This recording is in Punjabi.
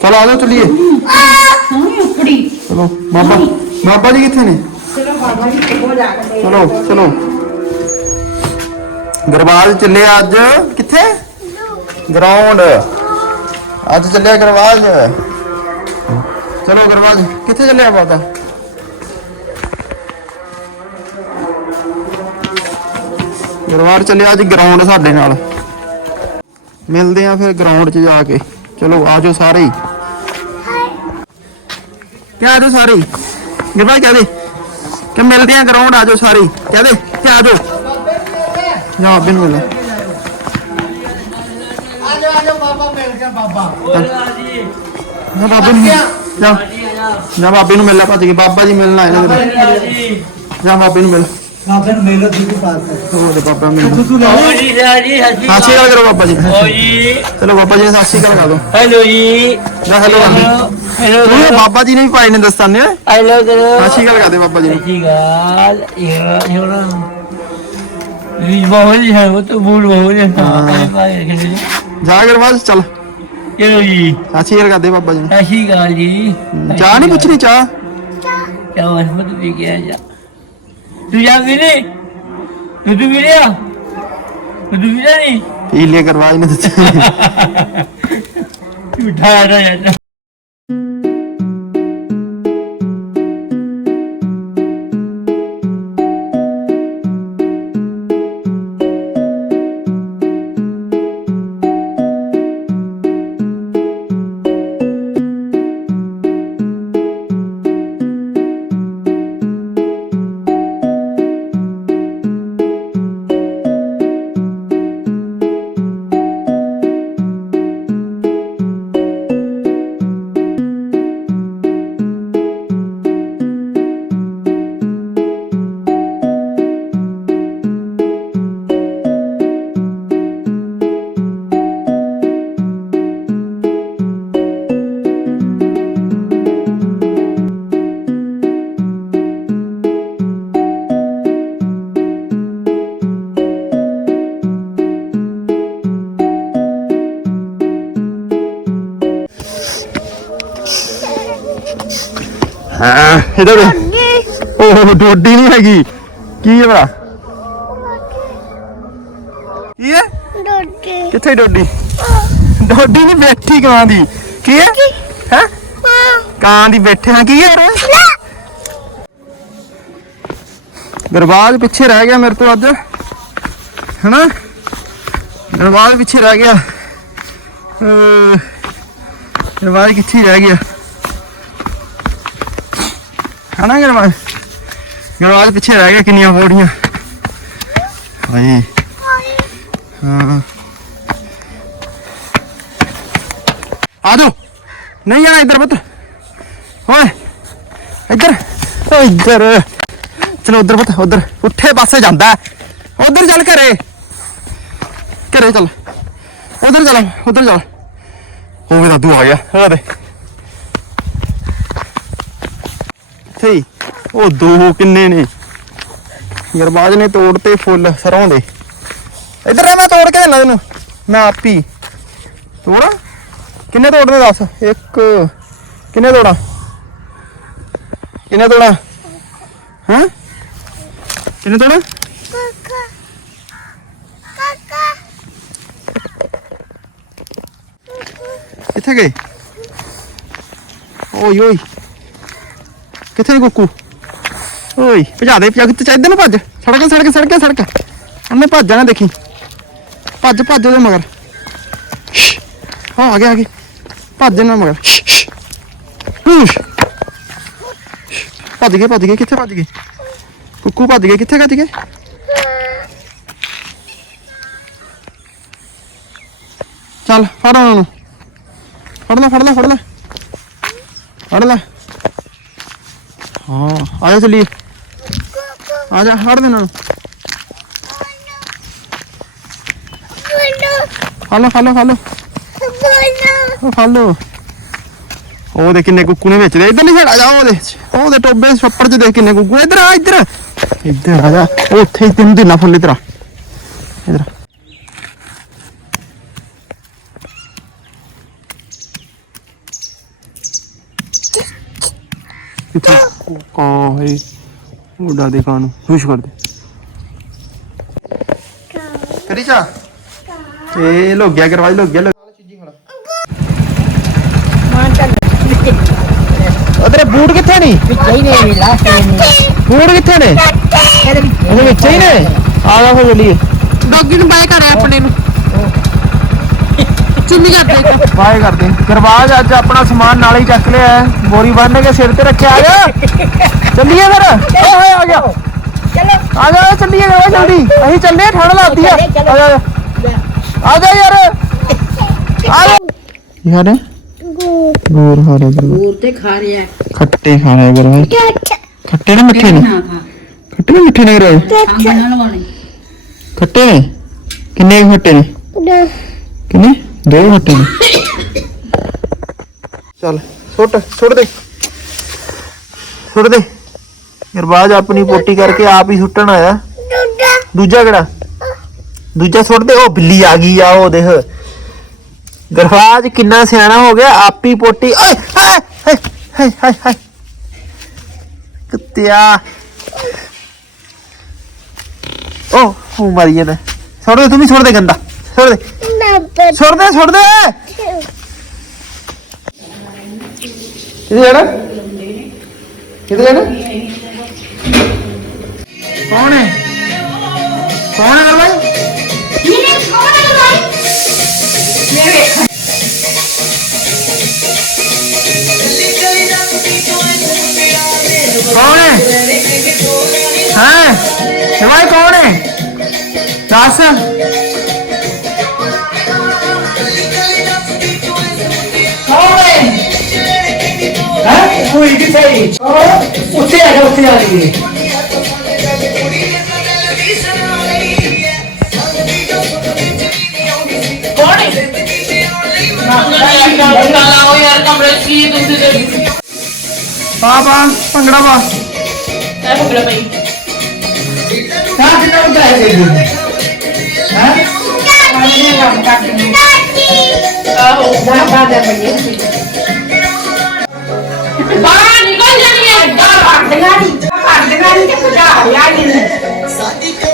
ਚਲੋ ਆ ਜਾਓ, ਚਲੀਏ। ਸੋਹਣੀ ਉਪੜੀ ਚਲੋ, ਬਾਬਾ ਬਾਬਾ ਜੀ ਕਿੱਥੇ ਨੇ? ਚਲੋ ਬਾਬਾ ਜੀ ਕੋਲ ਜਾ ਕੇ ਚਲੋ। ਚਲੋ ਗਰਵਾਜ ਚੱਲੇ ਅੱਜ। ਕਿੱਥੇ? ਗਰਾਊਂਡ। ਅੱਜ ਚੱਲਿਆ ਗਰਵਾਜ ਚਲੋ ਗਰਵਾਜ ਕਿੱਥੇ ਚੱਲਿਆ ਬਾਬਾ? ਗਰਵਾਜ ਚੱਲਿਆ ਅੱਜ ਗਰਾਊਂਡ ਸਾਡੇ ਨਾਲ। ਮਿਲਦੇ ਆ ਫਿਰ ਗਰਾਊਂਡ 'ਚ ਜਾ ਕੇ। ਚਲੋ ਆਜੋ ਸਾਰੇ ਹੀ। ਆਜੋ ਸਾਰੇ ਹੀ। ਗਰਵਾਜ ਕਹਦੇ ਕਿ ਮਿਲਦੇ ਆ ਗਰਾਊਂਡ ਆਜੋ ਸਾਰੇ ਹੀ। ਕਹਦੇ ਕਿ ਆਜੋ। ਜਾ ਬਿਨ ਮਿਲ ਆਜੋ ਆਜੋ ਬਾਬਾ ਮਿਲ ਗਿਆ ਬਾਬਾ। ਜਾ ਬਾਬੇ ਨੂੰ। ਜਾ। ਜਾ ਬਾਬੇ ਨੂੰ ਮਿਲਣਾ ਭੱਜ ਕੇ। ਬਾਬਾ ਜੀ ਮਿਲਣ ਆਏ ਨੇ ਤੇਰੇ। ਜਾ ਬਾਬੇ ਨੂੰ ਮਿਲ। ਬਾਬੇ ਨੂੰ ਮੇਲੋ ਦੁੱਧ ਪਾਸ ਕਰ ਉਹ ਦੇ ਬਾਬਾ ਮਿਲ ਤੂੰ ਲੈ ਜੀ ਜੀ ਹੱਸੀ ਸਤਿ ਸ਼੍ਰੀ ਅਕਾਲ ਕਰੋ ਬਾਬਾ ਜੀ। ਓ ਜੀ। ਚਲੋ ਬਾਬਾ ਜੀ ਸਤਿ ਸ਼੍ਰੀ ਅਕਾਲ ਕਰ। ਦੋ ਹੈਲੋ ਜੀ। ਜਾ ਹੈਲੋ ਕਰ ਹੈਲੋ ਤੂੰ ਇਹ ਬਾਬਾ ਜੀ ਨੇ ਵੀ ਪਾਏ ਨੇ ਦਸਤਾਨੇ ਓਏ। ਹੈਲੋ ਕਰੋ ਸਤਿ ਸ਼੍ਰੀ ਅਕਾਲ ਕਰ ਦੇ ਬਾਬਾ ਜੀ ਨੂੰ। ਸੱਚੀ ਗੱਲ ਇਹ ਇਹ ਨਾ ਵੀ ਬਹੁਤ ਹੀ ਹੈ ਉਹ ਤਾਂ ਬੂਲ ਬਹੁਤ ਹੈ। ਹਾਂ ਜਾ ਗਰਵਾਜ ਚੱਲ। ਚਲੋ ਜੀ। ਸਤਿ ਸ਼੍ਰੀ ਅਕਾਲ ਕਰ ਦੇ ਬਾਬਾ ਜੀ ਸਤਿ ਸ਼੍ਰੀ ਅਕਾਲ ਜੀ। ਚਾਹ ਨਹੀਂ ਪੁੱਛਣੀ ਚਾਹ? ਚਾਹ। ਹਸਮਤ ਵੀ ਗਿਆ ਜਾ ਤੂੰ ਜਾ ਉਹ ਡੋਡੀ ਨਹੀਂ ਹੈਗੀ। ਕੀ ਹੈ ਭਲਾ ਕੀ ਹੈ? ਰੋਟੀ ਕਿੱਥੇ ਡੋਡੀ? ਡੋਡੀ ਨਹੀਂ ਬੈਠੀ ਕਾਂ ਦੀ। ਕੀ ਹੈ? ਹੈ? ਕਾਂ ਦੀ ਬੈਠੇ ਹਾਂ ਕੀ ਹੈ ਦਰਬਾਰ ਪਿੱਛੇ ਰਹਿ ਗਿਆ ਮੇਰੇ ਤੋਂ ਅੱਜ। ਹਨਾ? ਦਰਬਾਰ ਪਿੱਛੇ ਰਹਿ ਗਿਆ। ਦਰਬਾਰ ਕਿੱਥੇ ਰਹਿ ਗਿਆ? ਹਨਾ ਗਰਵਾਜ ਗਰਵਾਜ ਪਿੱਛੇ ਰਹਿ ਗਿਆ ਕਿੰਨੀਆਂ ਪੌੜੀਆਂ। ਹਾਏ। ਹਾਂ। ਆ ਜਾਓ। ਨਹੀਂ ਆ, ਇੱਧਰ ਪੁੱਤ। ਓਏ, ਇੱਧਰ। ਓ, ਇੱਧਰ। ਚਲੋ, ਉਧਰ ਪੁੱਤ, ਉਧਰ। ਉੱਠੇ ਪਾਸੇ ਜਾਂਦਾ। ਉਧਰ ਚੱਲ ਘਰੇ। ਘਰੇ ਚੱਲ। ਉਧਰ ਚੱਲ ਉਧਰ ਚੱਲ। ਉਹ ਮੇਰਾ ਦੂ ਆ ਗਿਆ। ਆ ਦੇ ਇੱਥੇ ਹੀ। ਉਹ ਦੋ ਕਿੰਨੇ ਨੇ? ਗਰਬਾਜ ਨੇ ਤੋੜਤੇ ਫੁੱਲ ਸਰੋਂ ਦੇ ਇੱਧਰ ਆ, ਮੈਂ ਤੋੜ ਕੇ ਦੇਣਾ ਤੈਨੂੰ। ਮੈਂ ਆਪ ਹੀ। ਤੋੜਾ? ਕਿੰਨੇ ਤੋੜਨੇ ਦੱਸ? ਇੱਕ। ਕਿੰਨੇ ਤੋੜਾ? ਕਿੰਨੇ ਤੋੜਾ? ਹਾਂ? ਕਿੰਨੇ ਤੋੜਾ? ਕਾਕਾ ਕਾਕਾ ਕਿੱਥੇ ਗਏ? ਓਏ ਓਏ। ਕਿੱਥੇ ਨੇ ਕੁੱਕੂ ਓਏ ਭਜਾ ਦੇ ਭਜਾ ਕਿੱਥੇ ਚਾਹੀਦੇ ਨੂੰ ਭੱਜ? ਸੜਕ ਸੜਕ ਸੜਕ ਸੜਕ। ਉਹਨੇ ਭੱਜ ਜਾਣਾ ਦੇਖੀ। ਭੱਜ ਭੱਜ ਉਹਦੇ ਮਗਰ। ਸ਼ਸ਼। ਹਾਂ ਆ ਗਿਆ ਆ ਗਿਆ। ਭੱਜ ਨਾ ਮਗਰ। ਸ਼ਸ਼, ਸ਼ਸ਼। ਹੂਸ਼। ਸ਼ਸ਼। ਭੱਜ ਗਏ ਭੱਜ ਗਏ। ਕਿੱਥੇ ਭੱਜ ਗਏ? ਕੁੱਕੂ ਭੱਜ ਗਏ। ਕਿੱਥੇ ਭੱਜ ਗਏ? ਚੱਲ ਫੜ ਉਹਨਾਂ ਨੂੰ। ਫੜ ਲੈ ਫੜ ਲੈ ਫੜ ਲੈ। ਫੜ ਲੈ। ਹਾਂ। ਆ ਜਾ ਚਲੀਏ। ਆ ਜਾ ਫੜ ਦੇ ਇਹਨਾਂ ਨੂੰ ਬੋਲੋ ਫੜ ਲਓ ਫੜ ਉਹ ਫੜ ਲਓ। ਕਿੰਨੇ ਕੁੱਕੂ ਨੇ ਵਿੱਚ ਦੇ ਇੱਧਰ ਨਹੀਂ ਛੜਾ ਜਾ ਉਹਦੇ ਉਹਦੇ ਟੋਬੇ ਛੱਪੜ 'ਚ ਦੇਖ ਕਿੰਨੇ ਕੁੱਕੂ। ਇੱਧਰ ਆ, ਇੱਧਰ। ਇੱਧਰ ਆ ਜਾ। ਉੱਥੇ ਹੀ ਤੈਨੂੰ ਦੇਣਾ ਫੁੱਲ ਇੱਧਰ ਆ। ਇੱਧਰ ਕਿੱਥੇ ਕਾਂ ਹੈ ਉਹਦਾ ਦੇ ਕਾਂ ਨੂੰ ਖੁਸ਼ ਕਰ ਦੇ। ਕਰੀ ਚਾ ਇਹ ਲੋ ਗਿਆ ਕਰਵਾਈ ਲੋ ਗਿਆ ਲੋ ਉਧਰੇ ਬੂਟ ਕਿੱਥੇ ਨਹੀਂ ਚਾਹੀਦੇ ਲਾਸਟ ਬੂਟ ਕਿੱਥੇ ਨੇ? ਇਹਦੇ ਵਿੱਚ ਹੀ ਨੇ। ਆ ਜਾ ਫਿਰ ਚੱਲੀਏ। ਡੌਗੀ ਨੂੰ ਬਾਏ ਕਰਿਆ ਆਪਣੇ ਨੂੰ। ਚੁੰਨੀ ਕਰਦੇ ਇੱਕ। ਬਾਏ ਕਰਦੇ ਗਰਬਾਜ ਅੱਜ ਆਪਣਾ ਸਮਾਨ ਨਾਲ ਹੀ ਚੱਕ ਲਿਆ ਹੈ। ਬੋਰੀ ਬੰਨ ਕੇ ਸਿਰ ਤੇ ਰੱਖਿਆ ਆ ਜਾ। ਚੱਲੀਏ ਫਿਰ। ਓਏ ਆ ਗਿਆ। ਚਲੋ। ਆ ਜਾ ਚੱਲੀਏ ਗਰਬਾਜ ਜਲਦੀ। ਅਸੀਂ ਚੱਲੇ ਠੰਡ ਲੱਗਦੀ ਆ ਆ ਜਾ। ਆ ਜਾ ਯਾਰ। ਆ ਜਾ। ਯਾਰ ਗੂਰ ਹਾਰੇ ਹੋਰ ਤੇ ਖਾ ਰਿਹਾ ਖੱਟੇ ਖਾਣੇ ਗਰਬਾਜ। ਖੱਟੇ ਨੇ ਮਿੱਠੇ ਨੇ? ਖਾ? ਖੱਟੇ ਨੇ ਮਿੱਠੇ ਨੇ ਲਵਾਉਣੀ ਖੱਟੇ ਨੇ? ਕਿੰਨੇ ਕੁ ਖੱਟੇ ਨੇ। ਕਿੰਨੇ? ਦੋ ਖੱਟੇ ਨੇ ਚੱਲ ਸੁੱਟ ਸੁੱਟ ਦੇ ਸੁੱਟ ਦੇ ਗਰਬਾਜ ਆਪਣੀ ਪੋਟੀ ਕਰਕੇ ਆਪ ਹੀ ਸੁੱਟਣ ਆਇਆ ਦੂਜਾ ਕਿਹੜਾ ਦੂਜਾ ਸੁੱਟ ਦੇ ਉਹ ਬਿੱਲੀ ਆ ਗਈ ਆ ਉਹ ਦੇਖ ਗਰਬਾਜ ਕਿੰਨਾ ਸਿਆਣਾ ਹੋ ਗਿਆ ਆਪ ਹੀ ਪੋਟੀ ਓਏ ਹਾਏ ਹਾਏ ਹਾਏ ਹਾਏ ਹਾਏ ਕੁੱਤਿਆ ਉਹ ਉਹ ਮਰੀ ਜਾਂਦਾ ਸੁੱਟ ਦੇ ਤੂੰ ਵੀ ਸੁੱਟ ਦੇ ਗੰਦਾ ਸੁੱਟ ਦੇ ਸੁੱਟ ਦੇ ਸੁੱਟ ਦੇ ਕਿੱਥੇ ਜਾਣਾ? ਕਿੱਥੇ ਜਾਣਾ? ਕੌਣ ਹੈ? ਕੌਣ ਹੈ ਭਾਈ ਕੌਣ ਹੈ? ਹਾਂ? ਜਵਾਈ ਕੌਣ ਹੈ? ਦੱਸ। ਕੋਈ ਕਿੱਥੇ ਉੱਥੇ ਆ ਜਾ ਉੱਥੇ ਆ ਜੀ ਪਾ ਪਾ ਭੰਗੜਾ ਪਾ ਕਾ ਕਿੰਨਾ ਹੁੰਦਾ ਹੈ ਜੀ ਆਹੋ ਨਾ ਬਾਦਾ ਪਈ Sadiq